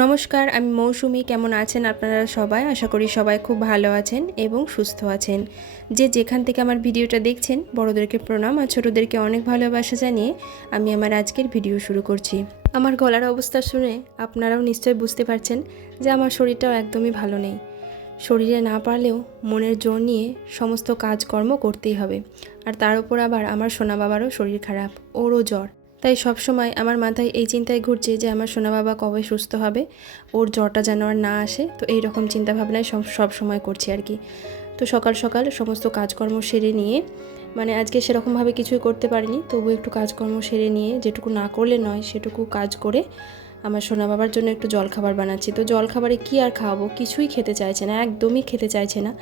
নমস্কার, আমি মৌসুমি। কেমন আছেন আপনারা সবাই? আশা করি সবাই খুব ভালো আছেন এবং সুস্থ আছেন। যে যেখান থেকে আমার ভিডিওটা দেখছেন, বড়োদেরকে প্রণাম আর ছোটোদেরকে অনেক ভালোবাসা জানিয়ে আমি আমার আজকের ভিডিও শুরু করছি। আমার গলার অবস্থা শুনে আপনারাও নিশ্চয়ই বুঝতে পারছেন যে আমার শরীরটাও একদমই ভালো নেই। শরীরে না পারলেও মনের জোর নিয়ে সমস্ত কাজকর্ম করতেই হবে। আর তার উপর আবার আমার সোনা বাবারও শরীর খারাপ, ওরও জ্বর। তাই সব সময় আমার মাথায় এই চিন্তাই ঘুরছে যে আমার সোনা বাবা কবে সুস্থ হবে, ওর জ্বরটা যেন আর না আসে। তো এই রকম চিন্তাভাবনায় সব সময় করছি আর কি। তো সকাল সকাল সমস্ত কাজকর্ম সেরে নিয়ে, মানে আজকে সেরকমভাবে কিছুই করতে পারিনি, তবু একটু কাজকর্ম সেরে নিয়ে যেটুকু না করলে নয় সেটুকু কাজ করে আমার সোনা বাবার জন্য একটু জলখাবার বানাচ্ছি। তো জলখাবারে কী আর খাওয়াবো, কিছুই খেতে চাইছে না, একদমই খেতে চাইছে না।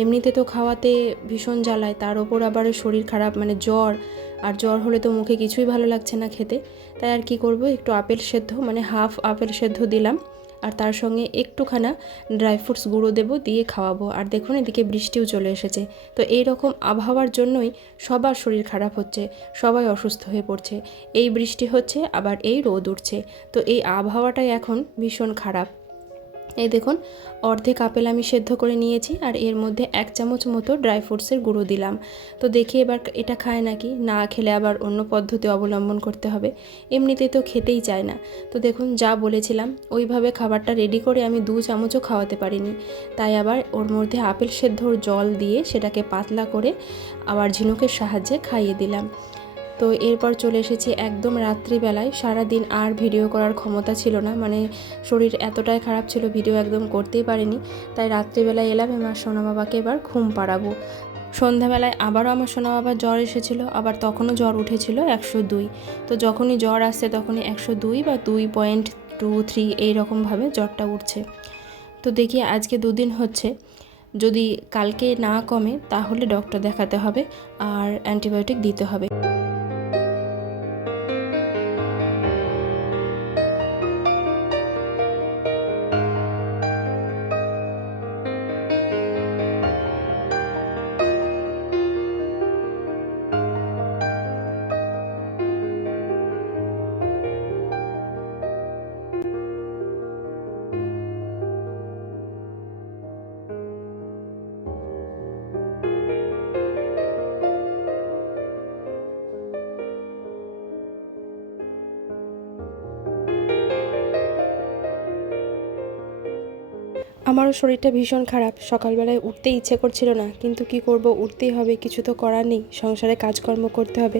এমনিতে তো খাওয়াতে ভীষণ জ্বালায়, তার ওপর আবার শরীর খারাপ, মানে জ্বর। আর জ্বর হলে তো মুখে কিছুই ভালো লাগছে না খেতে। তাই আর কি করব, একটু আপেল সেদ্ধ, মানে হাফ আপেল সেদ্ধ দিলাম, আর তার সঙ্গে একটুখানা ড্রাই ফ্রুটস গুঁড়ো দেবো, দিয়ে খাওয়াবো। আর দেখুন এদিকে বৃষ্টিও চলে এসেছে। তো এই রকম আবহাওয়ার জন্যই সবার শরীর খারাপ হচ্ছে, সবাই অসুস্থ হয়ে পড়ছে। এই বৃষ্টি হচ্ছে, আবার এই রোদ উঠছে। তো এই আবহাওয়াটাই এখন ভীষণ খারাপ। এই দেখুন, অর্ধেক আপেল আমি সেদ্ধ করে নিয়েছি, আর এর মধ্যে 1 চামচ মতো ড্রাই ফ্রুটসের গুঁড়ো দিলাম। তো দেখি এবার এটা খায় নাকি, না খেলে আবার অন্য পদ্ধতি অবলম্বন করতে হবে। এমনিতে তো খেতেই চায় না। তো দেখুন, যা বলেছিলাম ওইভাবে খাবারটা রেডি করে আমি 2 চামচও খাওয়াতে পারিনি। তাই আবার ওর মধ্যে আপেল সেদ্ধর জল দিয়ে সেটাকে পাতলা করে আবার ঝিনুকের সাহায্যে খাইয়ে দিলাম। তো এরপর চলে এসেছি একদম রাত্রিবেলায়। সারাদিন আর ভিডিও করার ক্ষমতা ছিল না, মানে শরীর এতটাই খারাপ ছিল, ভিডিও একদম করতেই পারিনি। তাই রাত্রিবেলায় এলাম আমার সোনা বাবাকে এবার ঘুম পাড়াবো। সন্ধ্যাবেলায় আবারও আমার সোনা বাবার জ্বর এসেছিলো, আবার তখনও জ্বর উঠেছিল 102। তো যখনই জ্বর আসছে তখনই 102 বা 2.23 এইরকমভাবে জ্বরটা উঠছে। তো দেখি আজকে 2 দিন হচ্ছে, যদি কালকে না কমে তাহলে ডক্টর দেখাতে হবে আর অ্যান্টিবায়োটিক দিতে হবে। আমারও শরীরটা ভীষণ খারাপ, সকালবেলায় উঠতে ইচ্ছে করছিল না, কিন্তু কি করব, উঠতেই হবে, কিছু তো করার নেই, সংসারে কাজকর্ম করতে হবে।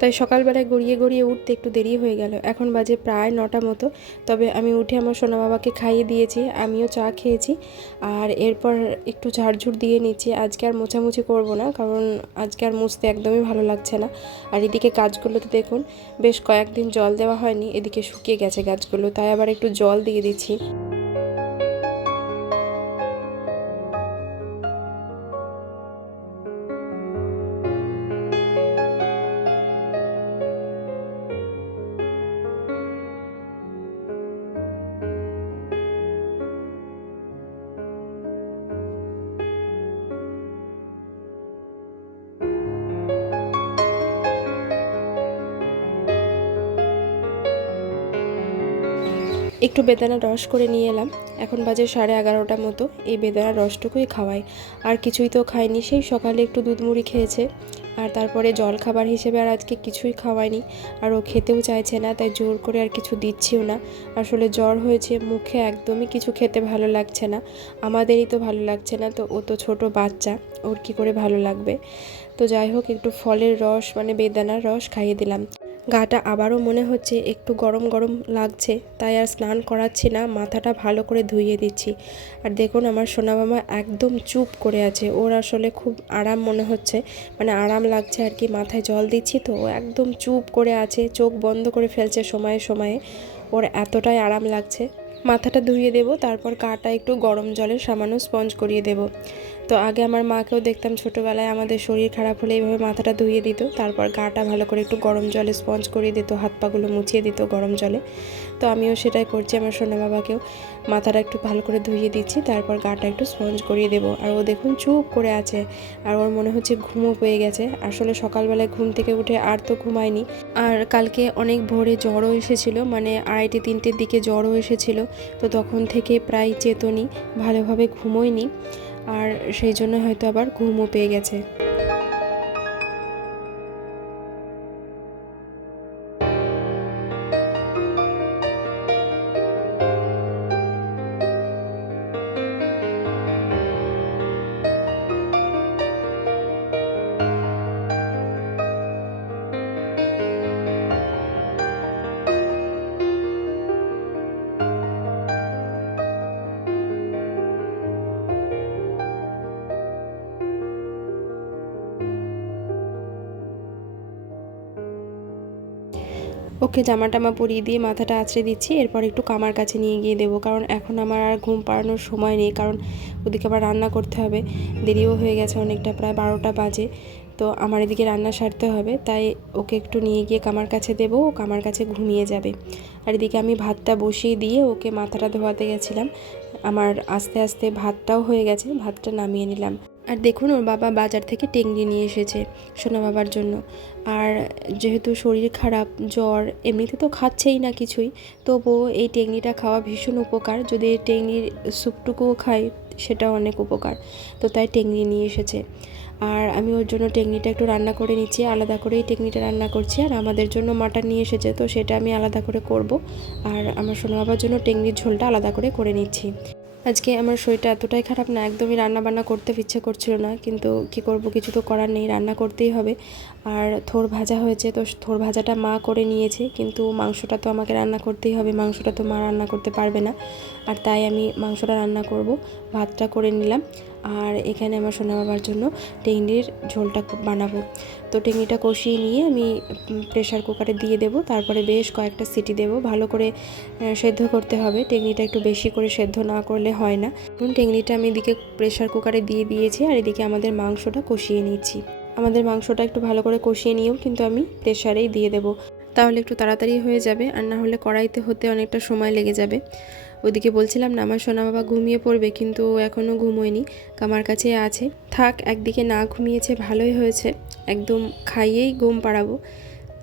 তাই সকালবেলায় গড়িয়ে গড়িয়ে উঠতে একটু দেরি হয়ে গেল। এখন বাজে প্রায় 9টা মতো। তবে আমি উঠে আমার সোনা বাবাকে খাইয়ে দিয়েছি, আমিও চা খেয়েছি। আর এরপর একটু ঝাড়ঝুড় দিয়ে নিচ্ছি। আজকে আর মোছামুছি করব না, কারণ আজকে আর মুছতে একদমই ভালো লাগছে না। আর এদিকে গাছগুলোতে দেখুন বেশ কয়েকদিন জল দেওয়া হয়নি, এদিকে শুকিয়ে গেছে গাছগুলো, তাই আবার একটু জল দিয়ে দিচ্ছি। একটু বেদানার রস করে নিয়ে এলাম। এখন বাজে 11:30 মতো। এই বেদানার রসটুকুই খাওয়াই, আর কিছুই তো খায়নি। সেই সকালে একটু দুধ মুড়ি খেয়েছে, আর তারপরে জল খাবার হিসেবে আর আজকে কিছুই খাওয়াইনি। আর ও খেতেও চাইছে না, তাই জোর করে আর কিছু দিচ্ছিও না। আসলে জ্বর হয়েছে, মুখে একদমই কিছু খেতে ভালো লাগছে না। আমাদেরই তো ভালো লাগছে না, তো ও তো ছোট বাচ্চা, ওর কী করে ভালো লাগবে। তো যাই হোক, একটু ফলের রস, মানে বেদানার রস খাইয়ে দিলাম। গাটা আবারও মনে হচ্ছে একটু গরম গরম লাগছে, তাই আর স্নান করাচ্ছি না, মাথাটা ভালো করে ধুইয়ে দিচ্ছি। আর দেখুন আমার সোনা মামা একদম চুপ করে আছে, ওর আসলে খুব আরাম মনে হচ্ছে, মানে আরাম লাগছে আর কি। মাথায় জল দিচ্ছি তো ও একদম চুপ করে আছে, চোখ বন্ধ করে ফেলছে সময়ে সময়ে, ওর এতটাই আরাম লাগছে। মাথাটা ধুইয়ে দেব, তারপর গাটা একটু গরম জলে সামান্য স্পঞ্জ করিয়ে দেব। তো আগে আমার মাকেও দেখতাম ছোটোবেলায় আমাদের শরীর খারাপ হলে এইভাবে মাথাটা ধুইয়ে দিত, তারপর গাটা ভালো করে একটু গরম জলে স্পঞ্জ করে দিত, হাত পাগুলো মুছিয়ে দিত গরম জলে। তো আমিও সেটাই করছি, আমার সোনা বাবাকেও মাথাটা একটু ভালো করে ধুইয়ে দিচ্ছি, তারপর গাটা একটু স্পঞ্জ করিয়ে দেবো। আর ও দেখুন চুপ করে আছে, আর ওর মনে হচ্ছে ঘুমও পেয়ে গেছে। আসলে সকালবেলায় ঘুম থেকে উঠে আর তো ঘুমায়নি, আর কালকে অনেক ভোরে জ্বরও এসেছিল, মানে 2:30-3টের দিকে জ্বরও এসেছিল। তো তখন থেকে প্রায় চেতনি, ভালোভাবে ঘুমোয়নি, আর সেই জন্য হয়তো আবার ঘুমও পেয়ে গেছে। ওকে জামা টামা পরিয়ে দিয়ে মাথাটা আঁচড়ে দিচ্ছি, এরপর একটু কামার কাছে নিয়ে গিয়ে দেবো, কারণ এখন আমার আর ঘুম পাড়ানোর সময় নেই, কারণ ওদিকে আবার রান্না করতে হবে, দেরিও হয়ে গেছে অনেকটা, প্রায় 12টা বাজে। তো আমার এদিকে রান্না সারতে হবে, তাই ওকে একটু নিয়ে গিয়ে কামার কাছে দেবো, ও কামার কাছে ঘুমিয়ে যাবে। আর এদিকে আমি ভাতটা বসিয়ে দিয়ে ওকে মাথাটা ধোয়াতে গেছিলাম। আমার আস্তে আস্তে ভাতটাও হয়ে গেছে, ভাতটা নামিয়ে নিলাম। আর দেখুন ওর বাবা বাজার থেকে টেংরি নিয়ে এসেছে সোনা বাবার জন্য। আর যেহেতু শরীর খারাপ, জ্বর, এমনিতে তো খাচ্ছেই না কিছুই, তবুও এই টেংরিটা খাওয়া ভীষণ উপকার। যদি এই টেংরির স্যুপটুকুও খাই সেটাও অনেক উপকার, তো তাই টেংরি নিয়ে এসেছে। আর আমি ওর জন্য টেংরিটা একটু রান্না করে নিচ্ছি, আলাদা করেই টেংরিটা রান্না করছি। আর আমাদের জন্য মাটন নিয়ে এসেছে, তো সেটা আমি আলাদা করে করব। আর আমার সোনা বাবার জন্য টেংরির ঝোলটা আলাদা করে নিচ্ছি। আজকে আমার শরীরটা এতটাই খারাপ না, একদমই রান্না বান্না করতে ইচ্ছে করছিল না, কিন্তু কি করব, কিছু তো করার নেই, রান্না করতেই হবে। আর থোড় ভাজা হয়েছে, তো থোড় ভাজাটা মা করে নিয়েছে, কিন্তু মাংসটা তো আমাকে রান্না করতেই হবে, মাংসটা তো মা রান্না করতে পারবে না, আর তাই আমি মাংসটা রান্না করব। ভাতটা করে নিলাম, আর এখানে আমার সোনা বাবার জন্য টেংরির ঝোলটা বানাবো। তো টেংরিটা কষিয়ে নিয়ে আমি প্রেশার কুকারে দিয়ে দেবো, তারপরে বেশ কয়েকটা সিটি দেবো, ভালো করে সেদ্ধ করতে হবে। টেংরিটা একটু বেশি করে সেদ্ধ না করলে হয় না। এখন টেংরিটা আমি এদিকে প্রেশার কুকারে দিয়ে দিয়েছি, আর এদিকে আমাদের মাংসটা কষিয়ে নিচ্ছি। আমাদের মাংসটা একটু ভালো করে কষিয়ে নিয়েও কিন্তু আমি প্রেশারেই দিয়ে দেবো, তাহলে একটু তাড়াতাড়ি হয়ে যাবে, আর না হলে কড়াইতে হতে অনেকটা সময় লেগে যাবে। ওদিকে বলছিলাম না আমার সোনা বাবা ঘুমিয়ে পড়বে, কিন্তু এখনও ঘুমোয়নি, কামার কাছে আছে। থাক, একদিকে না ঘুমিয়েছে ভালোই হয়েছে, একদম খাইয়েই ঘুম পাড়াবো,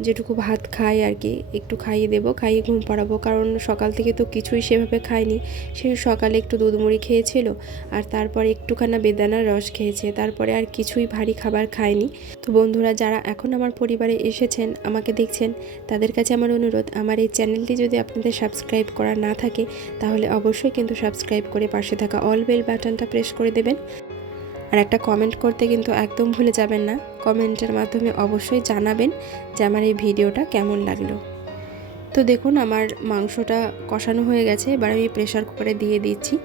যেটুকু ভাত খাই আর কি একটু খাইয়ে দেবো, খাইয়ে ঘুম পাড়াবো, কারণ সকাল থেকে তো কিছুই সেভাবে খায়নি। সেই সকালে একটু দুধ মুড়ি খেয়েছিল, আর তারপরে একটুখানা বেদানার রস খেয়েছে, তারপরে আর কিছুই ভারী খাবার খায়নি। তো বন্ধুরা, যারা এখন আমার পরিবারে এসেছেন, আমাকে দেখছেন, তাদের কাছে আমার অনুরোধ, আমার এই চ্যানেলটি যদি আপনাদের সাবস্ক্রাইব করা না থাকে, তাহলে অবশ্যই কিন্তু সাবস্ক্রাইব করে পাশে থাকা অল বেল বাটনটা প্রেস করে দেবেন। আর একটা কমেন্ট করতে কিন্তু একদম ভুলে যাবেন না, কমেন্টের মাধ্যমে অবশ্যই জানাবেন যে আমার এই ভিডিওটা কেমন লাগলো। তো দেখুন আমার মাংসটা কষানো হয়ে গেছে, এবার আমি প্রেশার কুকারে দিয়ে দিচ্ছি।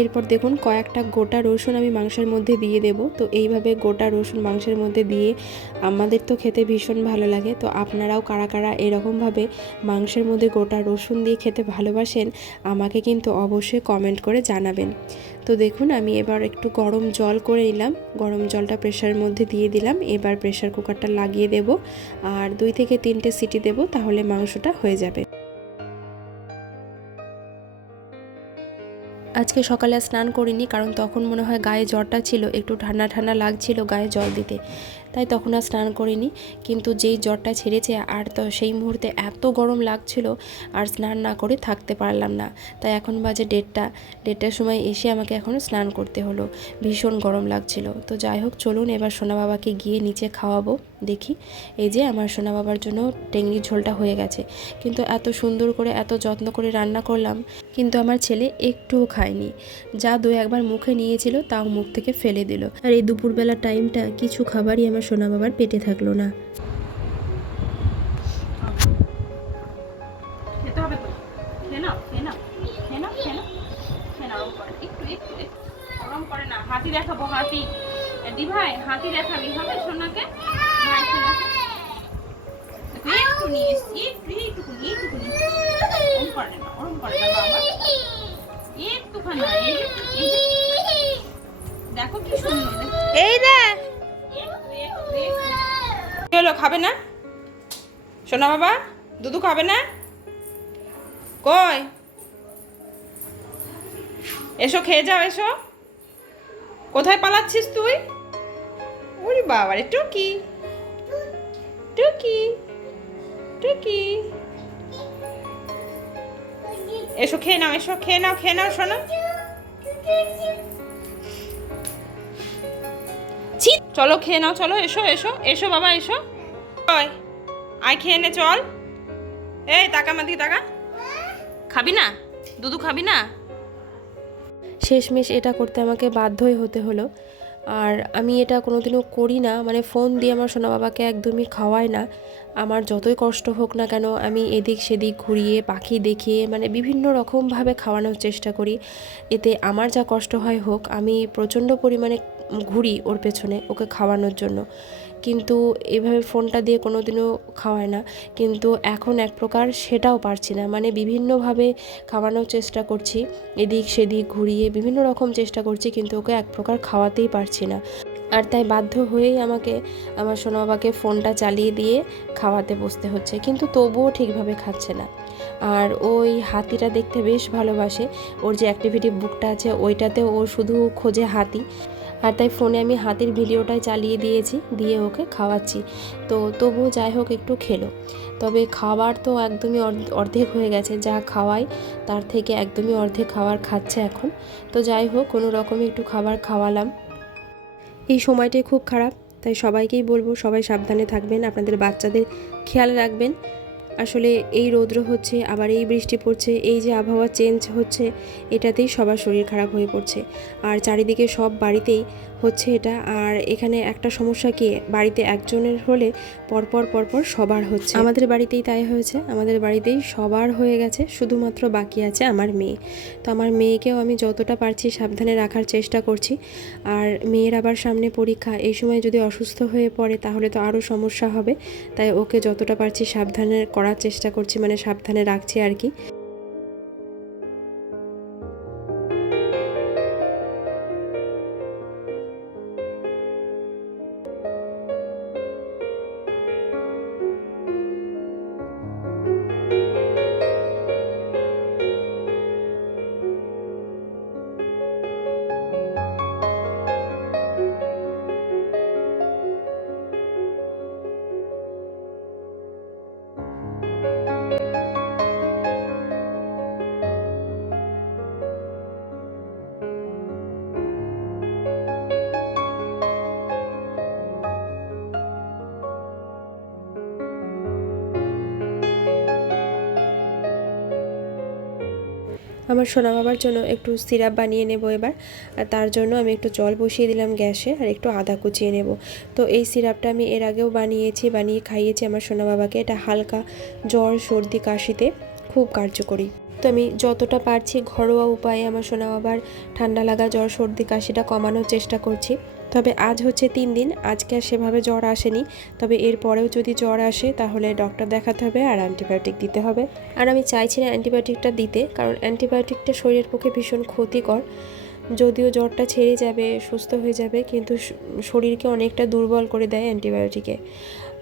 এরপর দেখুন কয়েকটা গোটা রসুন আমি মাংসের মধ্যে দিয়ে দেব। তো এইভাবে গোটা রসুন মাংসের মধ্যে দিয়ে আমাদের তো খেতে ভীষণ ভালো লাগে, তো আপনারাও কারা কারা এরকমভাবে মাংসের মধ্যে গোটা রসুন দিয়ে খেতে ভালোবাসেন, আমাকে কিন্তু অবশ্যই কমেন্ট করে জানাবেন। তো দেখুন আমি এবার একটু গরম জল করে নিলাম, গরম জলটা প্রেশারের মধ্যে দিয়ে দিলাম। এবার প্রেশার কুকারটা লাগিয়ে দেব, আর 2 থেকে 3টে সিটি দেব, তাহলে মাংসটা হয়ে যাবে। আজকে সকালে স্নান করিনি, কারণ তখন মনে হয় গায়ে জ্বরটা ছিল, একটু ঠান্ডা ঠান্ডা লাগছিল গায়ে জল দিতে, তাই তখন আর স্নান করিনি। কিন্তু যেই জ্বরটা ছেড়েছে, আর তো সেই মুহূর্তে এত গরম লাগছিল, আর স্নান না করে থাকতে পারলাম না। তাই এখন বাজে 1:30টার সময় এসে আমাকে এখন স্নান করতে হলো, ভীষণ গরম লাগছিল। তো যাই হোক, চলুন এবার সোনা বাবাকে গিয়ে নিচে খাওয়াবো। দেখি, এই যে আমার সোনা বাবার জন্য টেংরির ঝোলটা হয়ে গেছে, কিন্তু এত সুন্দর করে এত যত্ন করে রান্না করলাম, কিন্তু আমার ছেলে একটুও খায়নি। যা 2-1বার মুখে নিয়েছিল তাও মুখ থেকে ফেলে দিল। আর এই দুপুরবেলা টাইমটা কিছু খাবারই আমার সোনা বাবার পেটে থাকলো না। হাতি দেখাবো, হাতি দি ভাই, হাতি দেখাবি হবে সোনাকে, একটু নিয়ে এসছি, একটুখানি ওরম করে না বাবা, একটুখানি। এই যে দেখো কি খাবে না? সোনা বাবা দুধু খাবে না? কই এসো খেয়ে যাও, এসো। কোথায় পালাচ্ছিস তুই? ওরে বাবা রে, টুকি টুকি টুকি, এসো খেয়ে নাও, এসো খেয়ে নাও, খেয়ে নাও সোনা। ছি, চলো খেয়ে নাও, চলো এসো এসো এসো বাবা এসো। ওই আয় খেয়ে নে চল। এই টাকা মাদি টাকা, খাবি না? দুধু খাবি না? শেষমেশ এটা করতে আমাকে বাধ্যই হতে হলো। আর আমি এটা কোনোদিনও করি না, মানে ফোন দিয়ে আমার সোনা বাবাকে একদমই খাওয়াই না। আমার যতই কষ্ট হোক না কেন আমি এদিক সেদিক ঘুরিয়ে পাখি দেখিয়ে মানে বিভিন্ন রকমভাবে খাওয়ানোর চেষ্টা করি। এতে আমার যা কষ্ট হয় হোক, আমি প্রচণ্ড পরিমাণে ঘুরি ওর পেছনে ওকে খাওয়ানোর জন্য, কিন্তু এভাবে ফোনটা দিয়ে কোনো দিনও খাওয়ায় না। কিন্তু এখন এক প্রকার সেটাও পারছি না, মানে বিভিন্নভাবে খাওয়ানোর চেষ্টা করছি, এদিক সেদিক ঘুরিয়ে বিভিন্ন রকম চেষ্টা করছি, কিন্তু ওকে এক প্রকার খাওয়াতেই পারছি না। আর তাই বাধ্য হয়েই আমাকে আমার সোনা বাবাকে ফোনটা চালিয়ে দিয়ে খাওয়াতে বসতে হচ্ছে, কিন্তু তবুও ঠিকভাবে খাচ্ছে না। আর ওই হাতিটা দেখতে বেশ ভালোবাসে, ওর যে অ্যাক্টিভিটি বুকটা আছে ওইটাতেও ও শুধু খোঁজে হাতি। আর তাই ফোনে আমি হাতির ভিডিওটাই চালিয়ে দিয়েছি, দিয়ে ওকে খাওয়াচ্ছি। তো তবুও যাই হোক একটু খেলো, তবে খাবার তো একদমই অর্ধেক হয়ে গেছে, যা খাওয়াই তার থেকে একদমই অর্ধেক খাবার খাচ্ছে এখন। তো যাই হোক কোনো রকমে একটু খাবার খাওয়ালাম। এই সময়টাই খুব খারাপ, তাই সবাইকেই বলবো সবাই সাবধানে থাকবেন, আপনাদের বাচ্চাদের খেয়াল রাখবেন। আসলে এই রৌদ্র হচ্ছে, আবার এই বৃষ্টি পড়ছে, এই যে আবহাওয়া চেঞ্জ হচ্ছে, এটাতেই সবার শরীর খারাপ হয়ে পড়ছে। আর চারিদিকে সব বাড়িতেই হচ্ছে এটা। আর এখানে একটা সমস্যা কি, বাড়িতে একজনের হলে পরপর সবার হচ্ছে। আমাদের বাড়িতেই তাই হয়েছে, আমাদের বাড়িতেই সবার হয়ে গেছে, শুধুমাত্র বাকি আছে আমার মেয়ে। তো আমার মেয়েকেও আমি যতটা পারছি সাবধানে রাখার চেষ্টা করছি। আর মেয়ের আবার সামনে পরীক্ষা, এই সময় যদি অসুস্থ হয়ে পড়ে তাহলে তো আরও সমস্যা হবে। তাই ওকে যতটা পারছি সাবধানে করার চেষ্টা করছি, মানে সাবধানে রাখছি আর কি। আমার সোনা বাবার জন্য একটু সিরাপ বানিয়ে নেব এবার। আর তার জন্য আমি একটু জল বসিয়ে দিলাম গ্যাসে, আর একটু আদা কুচিয়ে নেব। তো এই সিরাপটা আমি এর আগেও বানিয়ে খাইয়েছি আমার সোনা বাবাকে। এটা হালকা জ্বর সর্দি কাশিতে খুব কার্যকরী। তো আমি যতটা পারছি ঘরোয়া উপায়ে আমার সোনা বাবার ঠান্ডা লাগা জ্বর সর্দি কাশিটা কমানোর চেষ্টা করছি। তবে আজ হচ্ছে 3 দিন, আজকে আর সেভাবে জ্বর আসেনি, তবে এর পরেও যদি জ্বর আসে তাহলে ডক্টর দেখাতে হবে আর অ্যান্টিবায়োটিক দিতে হবে। আর আমি চাইছি না অ্যান্টিবায়োটিকটা দিতে, কারণ অ্যান্টিবায়োটিকটা শরীরের পক্ষে ভীষণ ক্ষতিকর। যদিও জ্বরটা ছেড়ে যাবে, সুস্থ হয়ে যাবে, কিন্তু শরীরকে অনেকটা দুর্বল করে দেয় অ্যান্টিবায়োটিকে।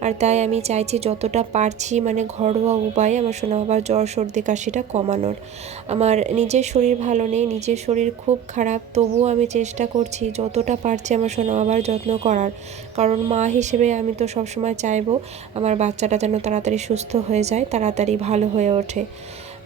আর তাই আমি চাইছি যতটা পারছি মানে ঘরোয়া উপায়ে আমার সোনা বাবার জ্বর সর্দি কাশিটা কমানোর। আমার নিজের শরীর ভালো নেই, নিজের শরীর খুব খারাপ, তবুও আমি চেষ্টা করছি যতটা পারছি আমার সোনা বাবার যত্ন করার। কারণ মা হিসেবে আমি তো সবসময় চাইবো আমার বাচ্চাটা যেন তাড়াতাড়ি সুস্থ হয়ে যায়, তাড়াতাড়ি ভালো হয়ে ওঠে।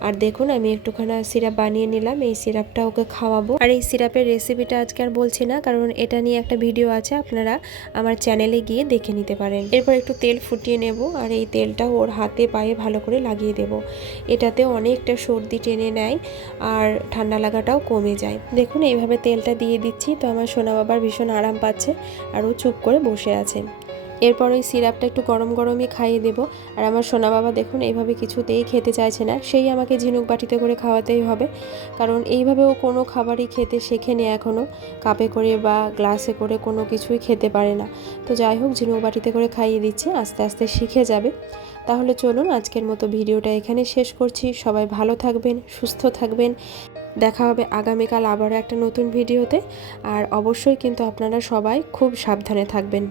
আর দেখুন আমি একটুখানি সিরাপ বানিয়ে নিলাম, এই সিরাপটা ওকে খাওয়াবো। আর এই সিরাপের রেসিপিটা আজকে আর বলছি না, কারণ এটা নিয়ে একটা ভিডিও আছে, আপনারা আমার চ্যানেলে গিয়ে দেখে নিতে পারেন। এরপর একটু তেল ফুটিয়ে নেব, আর এই তেলটা ওর হাতে পায়ে ভালো করে লাগিয়ে দেব। এটাতে অনেকটা সর্দি টেনে নেয় আর ঠান্ডা লাগাটাও কমে যায়। দেখুন এইভাবে তেলটা দিয়ে দিচ্ছি, তো আমার সোনা বাবার ভীষণ আরাম পাচ্ছে আর ও চুপ করে বসে আছে। এরপর ওই সিরাপটা একটু গরম গরমই খাইয়ে দেবো। আর আমার সোনা বাবা দেখুন এইভাবে কিছুতেই খেতে চাইছে না, সেই আমাকে ঝিনুক বাটিতে করে খাওয়াতেই হবে, কারণ এইভাবে ও কোনো খাবারই খেতে শেখেনি এখনও, কাপে করে বা গ্লাসে করে কোনো কিছুই খেতে পারে না। তো যাই হোক ঝিনুক বাটিতে করে খাইয়ে দিচ্ছি, আস্তে আস্তে শিখে যাবে। তাহলে চলুন আজকের মতো ভিডিওটা এখানে শেষ করছি। সবাই ভালো থাকবেন, সুস্থ থাকবেন, দেখা হবে আগামীকাল আবারও একটা নতুন ভিডিওতে। আর অবশ্যই কিন্তু আপনারা সবাই খুব সাবধানে থাকবেন।